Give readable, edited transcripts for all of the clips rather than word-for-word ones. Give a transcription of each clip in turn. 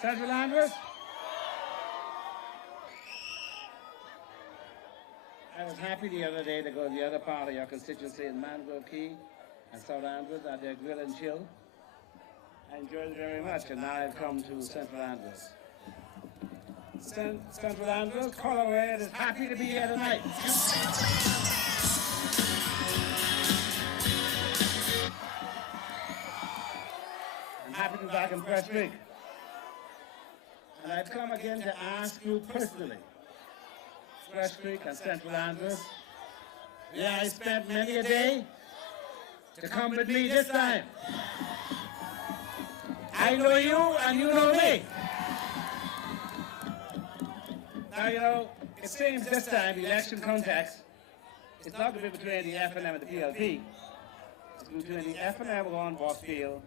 Central Andros? I was happy the other day to go to the other part of your constituency in Mangrove Key and South Andros at their grill and chill. I enjoyed it very much, and now I've come to Central Andros. Central Andros, Colorado is happy to be here tonight. I'm happy to be back in Press Creek. And I've come again to ask you personally, Press Creek and Central Andros, where I spent many a day, to come with me this time. I know you and you know me. Now, you know, it seems this time the election context is not going to be between the FNM and the PLP. It's between the FNM Ron Bosfield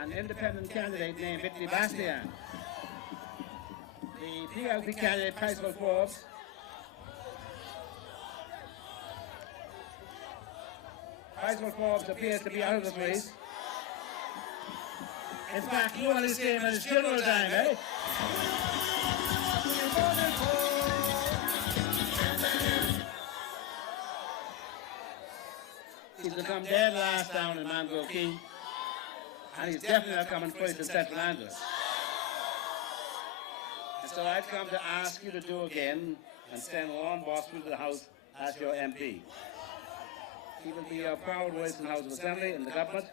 and an independent candidate named Whitney Bastian. The PLP candidate, Pricewell Forbes, appears to be out of the race. In fact, you only see him at his funeral time, eh? He's become dead last down in Mangrove Key, and he's definitely not coming first in Central Andros. And so I've come to ask you to do again and send Ron Bosfield to the House as your MP. He will be your proud voice in the House of Assembly and the government,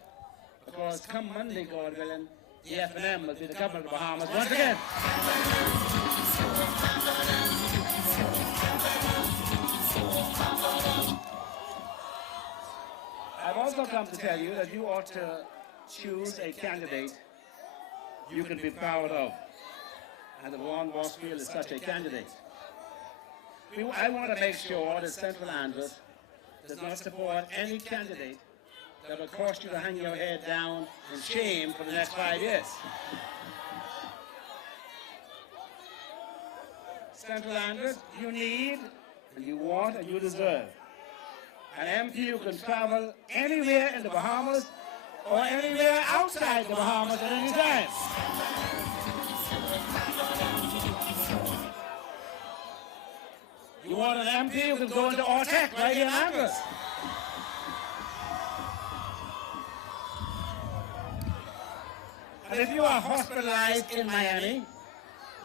because come Monday, God willing, the FNM will be the government of the Bahamas once again. I've also come to tell you that you ought to choose a candidate you can be proud of, and that Ron Bosfield is such a candidate. I want to make sure that Central Andros does not support any candidate that will cause you to hang your head down in shame for the next 5 years. Central Andros, you need, and you want, and you deserve an MP who can travel anywhere in the Bahamas or anywhere outside the Bahamas at any time. You want an MP who can go into Ortec right here in Andros. And if you are hospitalized in Miami,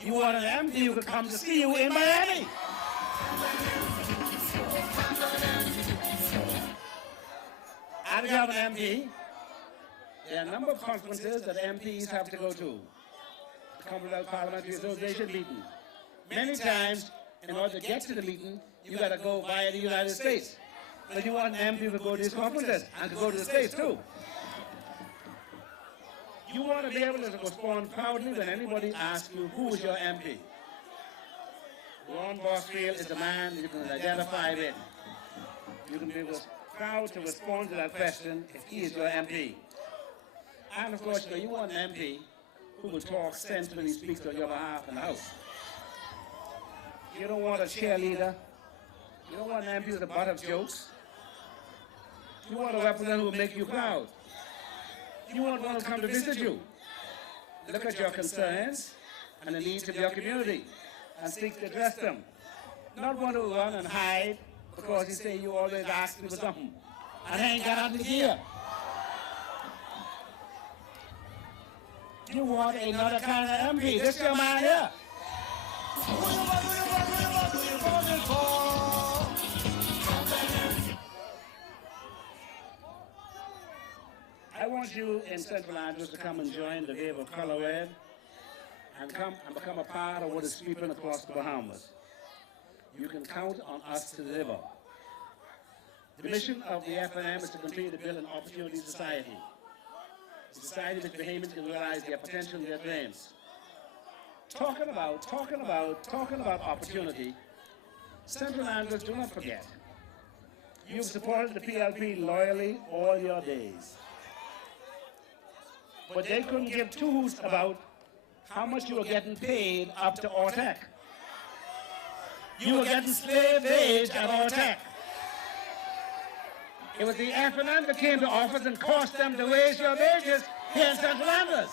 you want an MP who can come to see you in Miami. And if you have an MP, there are a number of conferences that MPs have to go to. The Commonwealth Parliamentary Association meeting. Many times, in order to get to the meeting, you got to go via the United States. But you want an MP to go to these conferences and to go to the States too. You want to be able to respond proudly when anybody asks you, who is your MP? Ron Bosfield is a man you can identify with. You can be proud to respond to that question if he is your MP. And of course, you want an MP who will talk sense when he speaks on your behalf in the House. You don't want a cheerleader. You don't want an MP with a butt of jokes. You want a representative who will make you proud. You want one to come to visit you, look at your concerns and the needs of your community, and seek to address them. Not one who will run and hide because you say you always ask me for something, and I ain't got nothing to give. You want another kind of MP. This your man here. I want you in Central Andros to come and join the wave of color red and come and become a part of what is sweeping across the Bahamas. You can count on us to deliver. The mission of the FNM is to continue to build an opportunity society. A society which Bahamians can realize their potential and their dreams. Talking about opportunity, Central Andros, do not forget, you've supported the PLP loyally all your days. But they couldn't give two hoots about how much you were getting paid up to Ortec. You were getting slave wage at Ortec. It was the FNM that came to office and cost them to raise your wages here in Central Andros.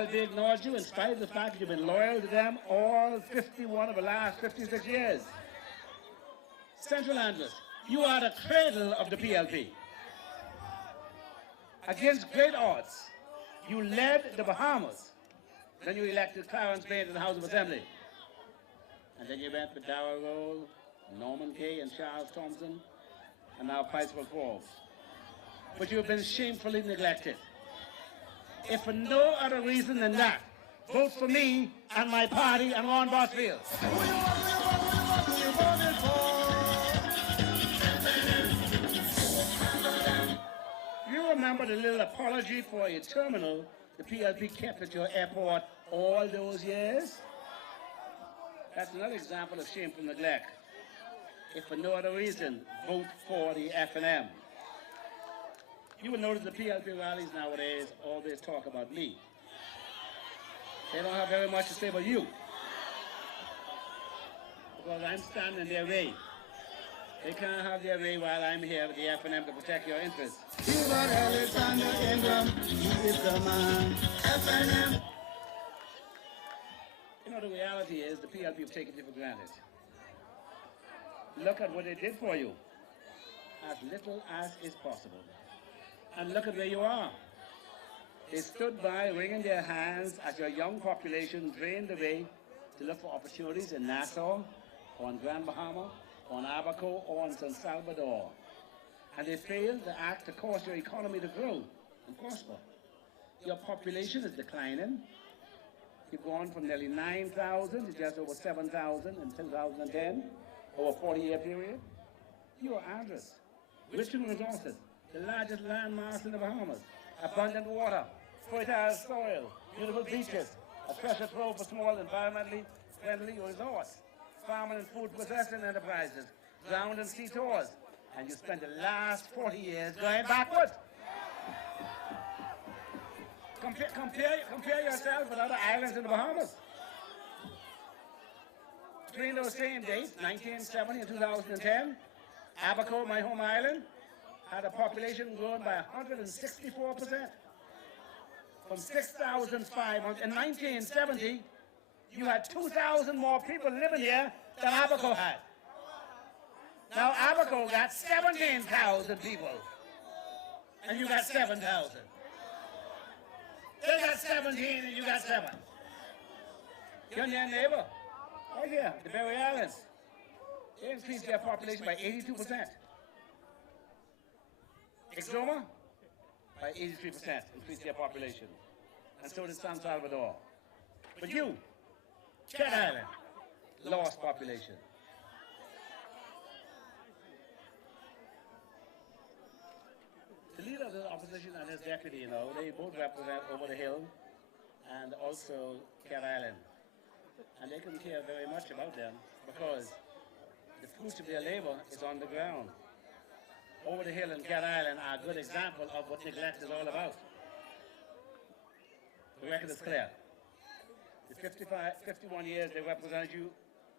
PLP ignored you in spite of the fact that you've been loyal to them all 51 of the last 56 years. Central Andros, you are the cradle of the PLP. Against great odds, you led the Bahamas. Then you elected Clarence Bain to the House of Assembly. And then you went with Darrell Roll, Norman Kay, and Charles Thompson, and now Pikesville Falls. But you have been shamefully neglected. If for no other reason than that, vote for me and my party and Ron Bosfield. You remember the little apology for a terminal the PLP kept at your airport all those years? That's another example of shameful neglect. If for no other reason, vote for the F&M. You will notice the PLP rallies nowadays always talk about me. They don't have very much to say about you. Because I'm standing in their way. They can't have their way while I'm here with the F&M to protect your interests. Hubert Alexander Ingraham, he is the man. F&M. You know, the reality is the PLP have taken you for granted. Look at what they did for you. As little as is possible. And look at where you are. They stood by, wringing their hands as your young population drained away to look for opportunities in Nassau, or in Grand Bahama, or in Abaco, or in San Salvador. And they failed to act to cause your economy to grow and prosper. Your population is declining. You've gone from nearly 9,000 to just over 7,000 in 2010, over a 40-year period. You are Andros, rich in resources, the largest landmass in the Bahamas, abundant water, fertile soil, beautiful beaches, a treasure trove for small environmentally friendly resorts, farming and food processing enterprises, ground and sea tours, and you spent the last 40 years going backwards. Compare yourself with other islands in the Bahamas. Between those same dates, 1970 and 2010, Abaco, my home island, had a population grown by 164%. From 6,500. In 1970, you had 2,000 more people living here than Abaco had. Now Abaco got 17,000 people, and you got 7,000. They got 17 and you got 7. You're your neighbor, right here, the Berry Islands. They increased their population by 82%. Exuma, by 83% increased their population. And so did San Salvador. But you, Cat Island, lost population. The leader of the opposition and his deputy, they both represent Over the Hill and also Cat Island. And they couldn't care very much about them because the fruits of their labor is on the ground. Over the Hill and Cat Island are a good example of what neglect is all about. The record is clear. The 51 years they represented you,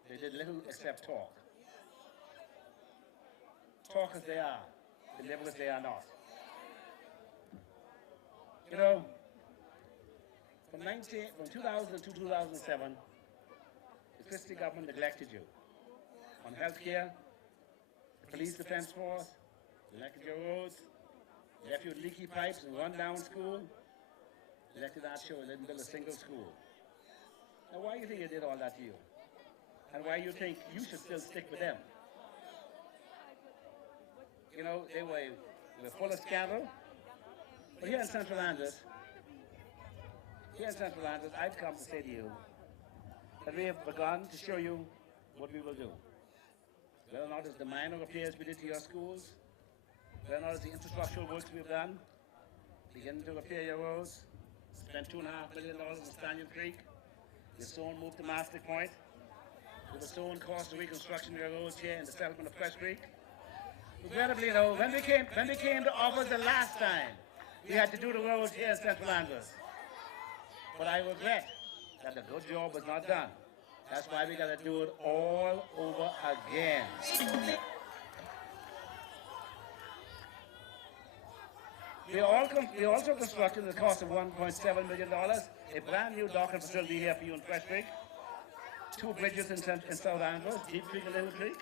they did little except talk. Talk as they are, deliver as they are not. You know, from 2000 to 2007, the Christie government neglected you on health care, the police defense force, elected your roads, left you with leaky pipes and run-down school, elected our show and didn't build a single school. Now, why do you think they did all that to you? And why you think you should still stick with them? You know, they were full of scandal. But here in Central Andros, I've come to say to you that we have begun to show you what we will do. Whether or not it's the minor repairs we did to your schools, whether or not it's the infrastructural works we've done, beginning to repair your roads, spent $2.5 billion in Staniel Creek, your soon moved to Mastic Point, with the soon cost of reconstruction of your roads here in the settlement of Fresh Creek. Regrettably, when we came to office the last time, we had to do the roads here in Central Andros. But I regret that the good job was not done. That's why we got to do it all over again. We also constructed, at the cost of $1.7 million, a brand new docking facility here for you in Fresh Creek. 2 bridges in South Andros, Deep Creek and Little Creek.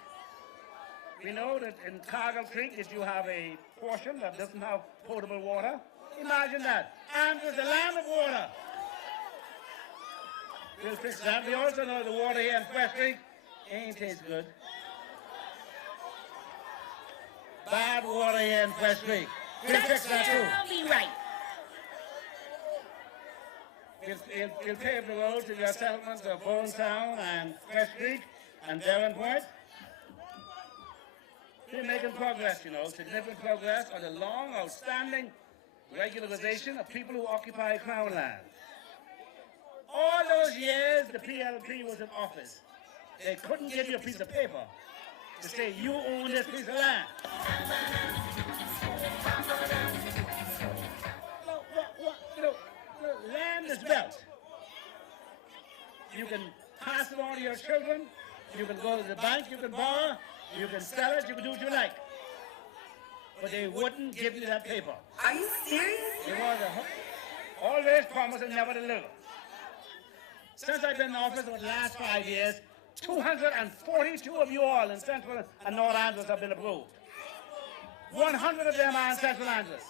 We know that in Cargill Creek, if you have a portion that doesn't have potable water, imagine that. Andros, the land of water. We'll fix that. We also know the water here in Fresh Creek ain't as good. Bad water here in Fresh Creek. We'll fix that too. I'll be right. We'll pave the road to your settlements of Bonetown and Fresh Creek and Devon Point. We're making progress, you know, significant progress on the long, outstanding regularization of people who occupy Crown land. All those years the PLP was in office, they couldn't give you a piece of paper to say you own this piece of land. Land is built. You can pass it on to your children, you can go to the bank, you can borrow, you can sell it, you can do what you like. But they wouldn't give you that paper. Are you serious? It was always promised and never delivered. Since I've been in office over the last 5 years, 242 of you all in Central and North Andros have been approved. 100 of them are in Central Andros.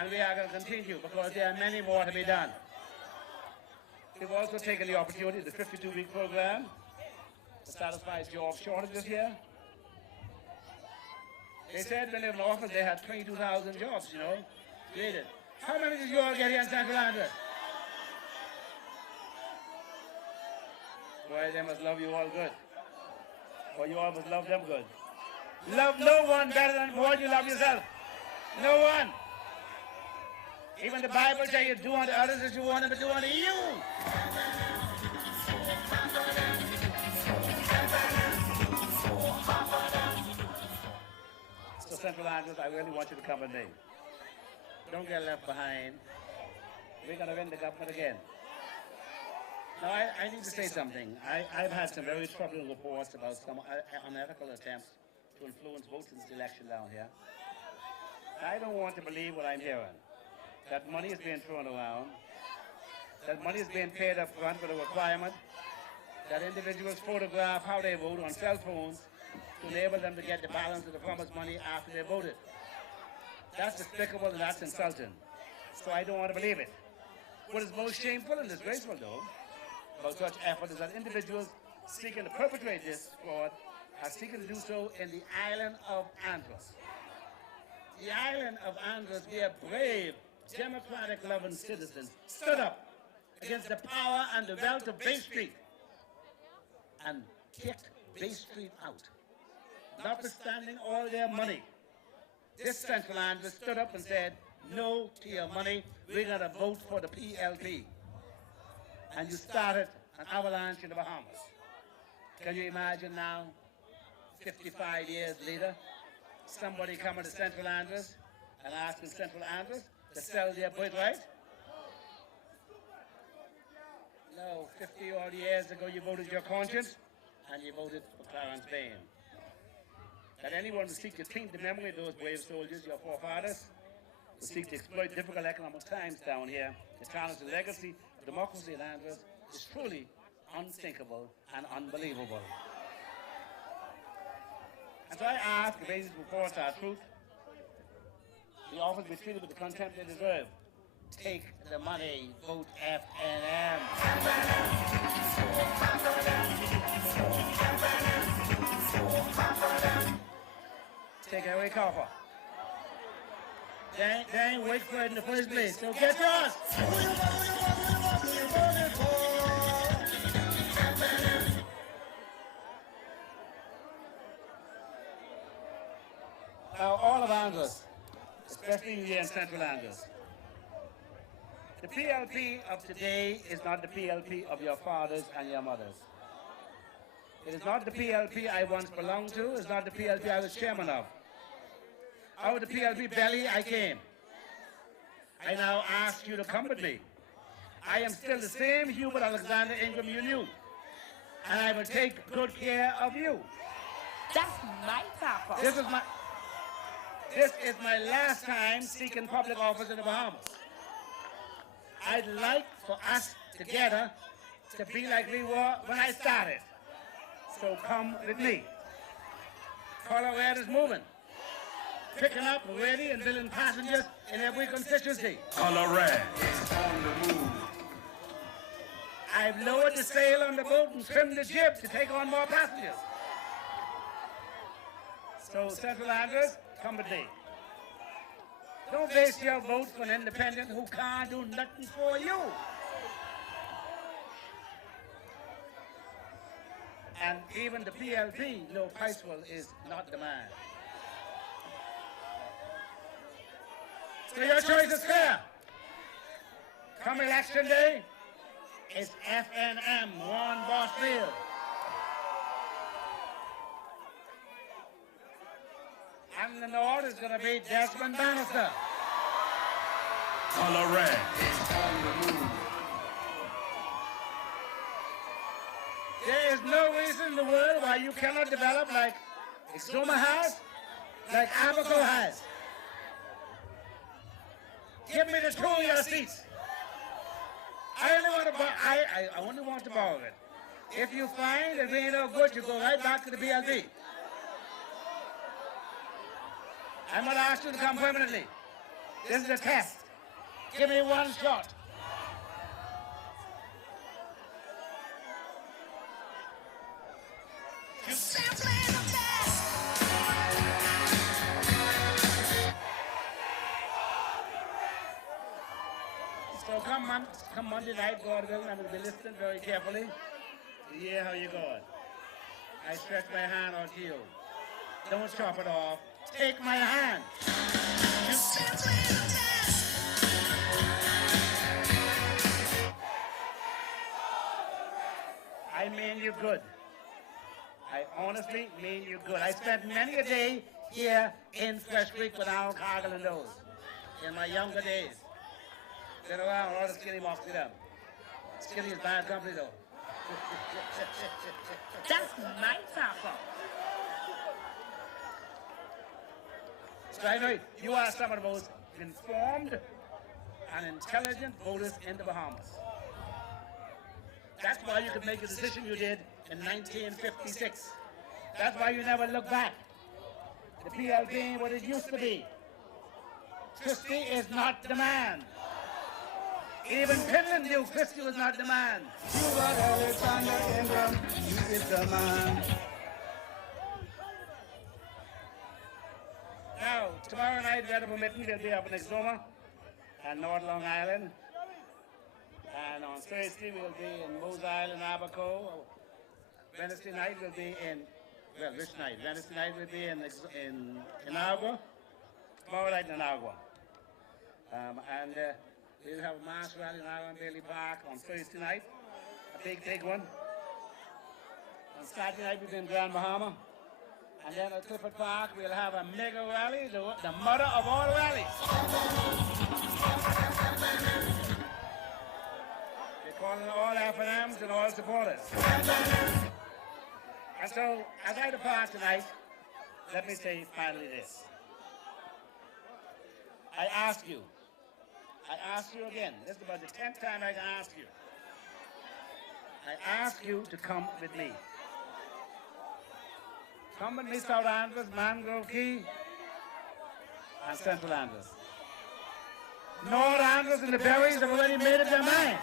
And we are going to continue because there are many more to be done. We've also taken the opportunity, the 52-week program, to satisfy job shortages here. They said when they were in office they had 22,000 jobs, you know, created. How many did you all get here in Central Andros? Boy, they must love you all good. Or you all must love them good. Love no one better than more you love yourself. No one. Even the Bible tells you do unto others as you want them to do unto you. So Central Andros, I really want you to come with me. Don't get left behind. We're going to win the government again. Now, I need to say something. I've had some very troubling reports about some unethical attempts to influence votes in this election down here. I don't want to believe what I'm hearing. That money is being thrown around. That money is being paid up front with a requirement that individuals photograph how they vote on cell phones to enable them to get the balance of the promised money after they voted. That's despicable and that's insulting. So I don't want to believe it. What is most shameful and disgraceful, though, about such effort is that individuals seeking to perpetrate this fraud are seeking to do so in the island of Andros. The island of Andros, where brave, democratic-loving citizens stood up against the power and the wealth of Bay Street and kicked Bay Street out. Notwithstanding all their money, this Central Andros stood up and said, no to your money, we're going to vote for the PLP. And you started an avalanche in the Bahamas. Can you imagine now, 55 years later, somebody coming to Central Andros and asking Central Andros to sell their birthright? No, 50 odd years ago you voted your conscience and you voted for Clarence Bain. That anyone who seeks to taint the memory of those brave soldiers, your forefathers, who seek to exploit difficult economic times down here to challenge the legacy of democracy in Andros is truly unthinkable and unbelievable. And so I ask if these reports are truth, the office be treated with the contempt they deserve. Take the money, vote FNM. Take it away, copper. They ain't wait for it in the first place, so get yours! Now, all of Andros, especially here in Central Andros, the PLP of today is not the PLP of your fathers and your mothers. It is not the PLP I once belonged to. It's not the PLP I was chairman of. Out of the PLP belly I came. I now ask you to come with me. I am still the same Hubert Alexander Ingraham you knew. And I will take good care of you. That's my papa. This is my... This is my last time seeking public office in the Bahamas. I'd like for us together to be like we were when I started. So come with me. Color Red is moving. Picking up, ready, and building passengers in every constituency. Color Red is on the move. I've lowered the sail on the boat and trimmed the jib to take on more passengers. So, Central Andros, come with me. Don't waste your vote for an independent who can't do nothing for you. And even the PLP, low priceful, is not the man. So your choice is clear. Come election day, it's FNM, Warren Boss Field. And in the north is going to be Desmond Bannister. Color Red is on the move. There is no reason in the world why you cannot develop like Exuma has, like Abaco has. Give me the two of your seats. I only want to borrow it. If you find that we ain't no good, you go right back to the BLD. I'm going to ask you to come permanently. This is a test. Give me one shot. So come Monday night, God willing, I'm going to be listening very carefully to hear how you're going. I stretch my hand out to you. Don't chop it off. Take my hand. I mean you good. I honestly mean you good. I spent many a day here in Fresh Creek with Al Cargill and those in my younger days. Been around all the skinny mosques to them. Skinny is bad company though. That's my papa. So I know you are some of the most informed and intelligent voters in the Bahamas. That's why you could make the decision you did in 1956. That's why you never look back. The PLP ain't what it used to be. Christie is not the man. Even Finland knew Christie was not the man. Hubert Alexander Ingraham, he is the man. Now, tomorrow night, weather permitting, we'll be up in Exuma and North Long Island. And on Thursday, we'll be in Mose Island, Abaco. Wednesday night, we'll be in, well, which night? Wednesday night, we'll be in Inagua. Tomorrow night in Inagua. We'll have a mass rally in Iron Bailey Park on Thursday night. A big one. On Saturday night, we'll be in Grand Bahama. And then at Clifford Park, we'll have a mega rally, the mother of all rallies. We're calling all FNMs and all supporters. And so, as I depart tonight, let me say finally this. I ask you again, this is about the 10th time I can ask you. I ask you to come with me. Come with me, South Andros, Mangrove Key, and Central Andros. North Andros and the Berries have already made up their mind.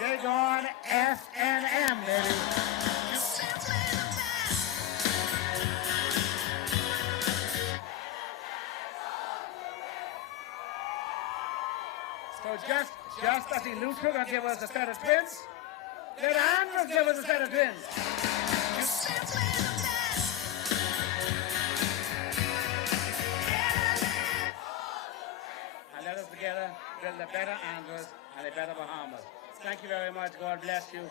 They're going FNM, baby. So just as Ilustra gonna give us a set of twins, let Andros give us a set of twins. And let us together build a better Andros and a better Bahamas. Thank you very much. God bless you.